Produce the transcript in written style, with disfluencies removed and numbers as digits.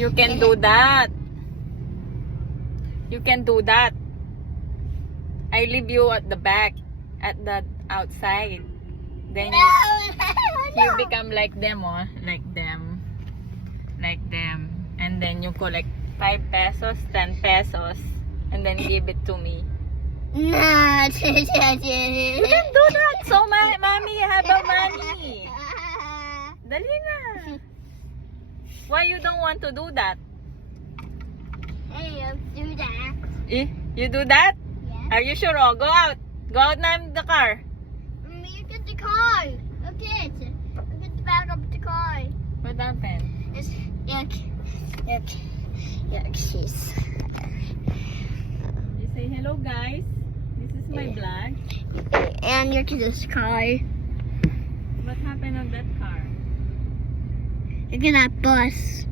You can do that. You can do that. I leave you at the back, at the outside. Then you become like them, oh, like them. And then you collect 5 pesos, 10 pesos, and then give it to me. No. You can do that. So, mommy, have a money. Dali na. Why you don't want to do that? Hey, do that. Eh, you do that? Yes. Are you sure? Oh, go out. Go out na in the car. You get the car. Look it. Look at the back of the car. What happened? It's yuck. Cheese. You say hello, guys. This is my vlog. And you're to this car. What happened on that car? Look at that bus.